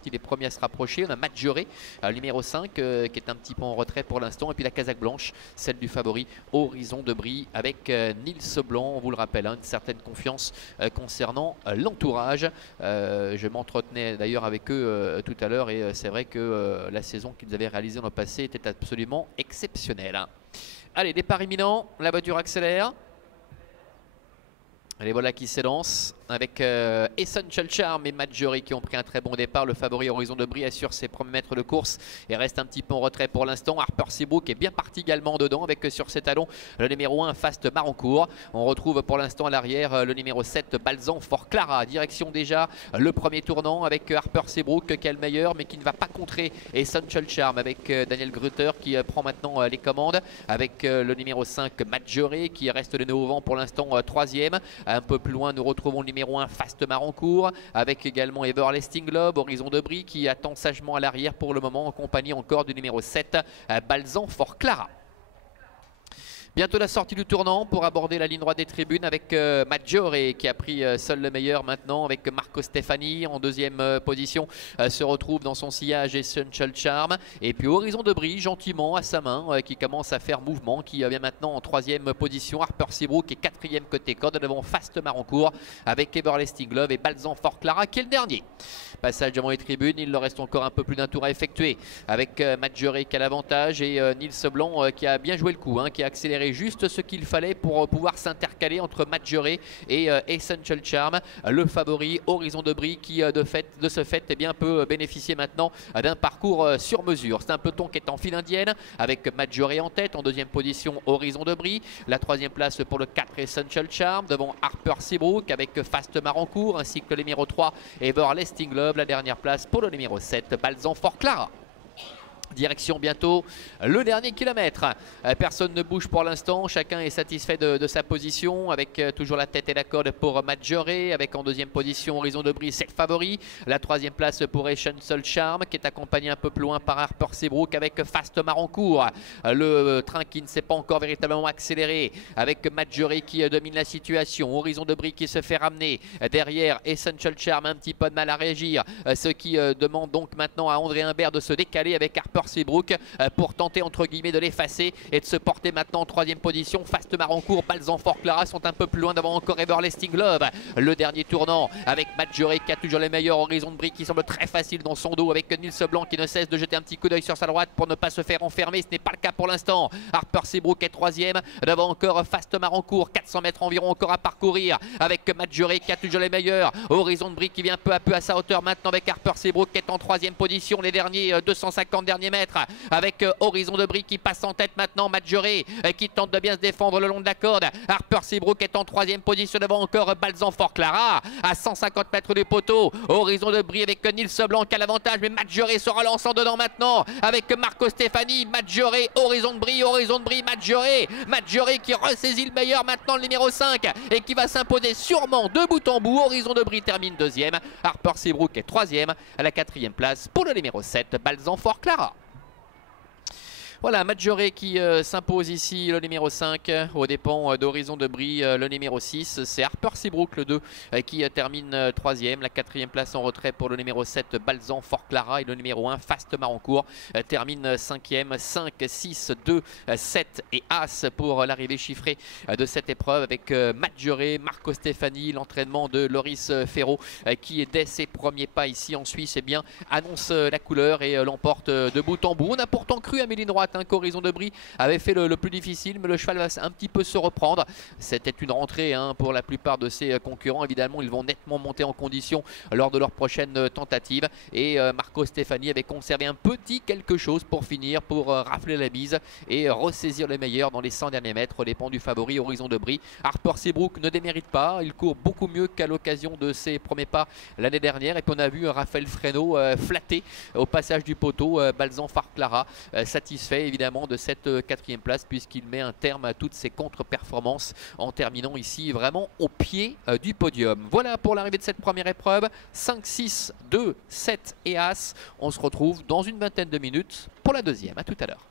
partie des premiers à se rapprocher. On a Maggiore, numéro 5, qui est un petit peu en retrait pour l'instant. Et puis la Casaque blanche, celle du favori Horizon de Brie, avec Nils Blanc. On vous le rappelle, hein, une certaine confiance concernant l'entourage. Je m'entretenais d'ailleurs avec eux tout à l'heure et c'est vrai que la saison qu'ils avaient réalisée dans le passé était absolument exceptionnelle. Allez, départ imminent, la voiture accélère. Les voilà qui s'élancent avec Essential Charm et Maggiore qui ont pris un très bon départ. Le favori Horizon de Brie assure ses premiers mètres de course et reste un petit peu en retrait pour l'instant. Harper Seabrook est bien parti également dedans avec sur ses talons le numéro 1 Fast Marancourt. On retrouve pour l'instant à l'arrière le numéro 7 Balzan Fort Clara. Direction déjà le premier tournant avec Harper Seabrook qui est le meilleur mais qui ne va pas contrer Essential Charm avec Daniel Grutter qui prend maintenant les commandes avec le numéro 5 Maggiore qui reste le nouveau vent pour l'instant troisième. Un peu plus loin, nous retrouvons le numéro 1 Fast Marancourt avec également Everlasting Globe, Horizon de Brie qui attend sagement à l'arrière pour le moment en compagnie encore du numéro 7 Balzan Fort Clara. Bientôt la sortie du tournant pour aborder la ligne droite des tribunes avec Maggiore qui a pris seul le meilleur maintenant avec Marco Stefani en deuxième position. Se retrouve dans son sillage Essential Charm. Et puis Horizon de Brie gentiment à sa main qui commence à faire mouvement, qui vient maintenant en troisième position. Harper Seabrook est quatrième côté corde devant Fast Marancourt avec Everlasting Glove et Balzan Fort Clara qui est le dernier. Passage devant les tribunes, il leur reste encore un peu plus d'un tour à effectuer avec Maggiore qui a l'avantage et Nils Blanc qui a bien joué le coup, hein, qui a accéléré juste ce qu'il fallait pour pouvoir s'intercaler entre Maggiore et Essential Charm. Le favori Horizon de Brie qui de ce fait eh bien, peut bénéficier maintenant d'un parcours sur mesure. C'est un peloton qui est en file indienne avec Maggiore en tête, en deuxième position Horizon de Brie. La troisième place pour le 4 Essential Charm devant Harper Seabrook avec Fast Marancourt ainsi que le numéro 3 Everlasting Globe. La dernière place pour le numéro 7 Balzan Fort Clara. Direction bientôt le dernier kilomètre. Personne ne bouge pour l'instant. Chacun est satisfait de sa position avec toujours la tête et la corde pour Maggiore. Avec en deuxième position Horizon de Brie, c'est le favori. La troisième place pour Essential Charm qui est accompagné un peu plus loin par Harper Seabrook avec Fast Marancourt. Le train qui ne s'est pas encore véritablement accéléré avec Maggiore qui domine la situation. Horizon de Brie qui se fait ramener. Derrière Essential Charm un petit peu de mal à réagir. Ce qui demande donc maintenant à André Humbert de se décaler avec Harper Seabrook pour tenter entre guillemets de l'effacer et de se porter maintenant en troisième position. Fast Marancourt, Balzan Fort Clara sont un peu plus loin devant encore Everlasting Love. Le dernier tournant avec Maggiore qui a toujours les meilleurs. Horizon de Brie qui semble très facile dans son dos avec Nils Blanc qui ne cesse de jeter un petit coup d'œil sur sa droite pour ne pas se faire enfermer. Ce n'est pas le cas pour l'instant. Harper Seabrook est troisième devant encore Fast Marancourt. 400 mètres environ encore à parcourir avec Maggiore qui a toujours les meilleurs. Horizon de Brie qui vient peu à peu à sa hauteur maintenant avec Harper Seabrook qui est en troisième position. Les derniers 250 derniers mètres avec Horizon de Brie qui passe en tête maintenant. Maggiore qui tente de bien se défendre le long de la corde. Harper Seabrook est en troisième position devant encore Balzan Fort Clara à 150 mètres du poteau. Horizon de Brie avec Nils Blanc qui a l'avantage, mais Maggiore se relance en dedans maintenant avec Marco Stefani. Maggiore, Horizon de Brie, Maggiore qui ressaisit le meilleur maintenant, le numéro 5 et qui va s'imposer sûrement de bout en bout. Horizon de Brie termine deuxième. Harper Seabrook est troisième à la quatrième place pour le numéro 7 Balzan Fort Clara. Voilà, Maggiore qui s'impose ici, le numéro 5, aux dépens d'Horizon de Brie, le numéro 6. C'est Harper Seabrook, le 2, qui termine troisième. La quatrième place en retrait pour le numéro 7, Balzan Fort Clara. Et le numéro 1, Fast Marancourt, termine cinquième. 5, 6, 2, 7 et As pour l'arrivée chiffrée de cette épreuve avec Maggiore, Marco Stefani, l'entraînement de Loris Ferro, qui dès ses premiers pas ici en Suisse, eh bien, annonce la couleur et l'emporte de bout en bout. On a pourtant cru à mes lignes droites qu'Horizon de Brie avait fait le plus difficile, mais le cheval va un petit peu se reprendre. C'était une rentrée pour la plupart de ses concurrents. Évidemment, ils vont nettement monter en condition lors de leur prochaine tentative. Et Marco Stefani avait conservé un petit quelque chose pour finir, pour rafler la bise et ressaisir le meilleur dans les 100 derniers mètres aux dépens du favori Horizon de Brie. Harper Seabrook ne démérite pas. Il court beaucoup mieux qu'à l'occasion de ses premiers pas l'année dernière. Et puis on a vu Raphaël Fresneau flatté au passage du poteau. Balzan Fort Clara satisfait évidemment de cette quatrième place puisqu'il met un terme à toutes ses contre-performances en terminant ici vraiment au pied du podium. Voilà pour l'arrivée de cette première épreuve. 5, 6, 2, 7 et As. On se retrouve dans une vingtaine de minutes pour la deuxième. À tout à l'heure.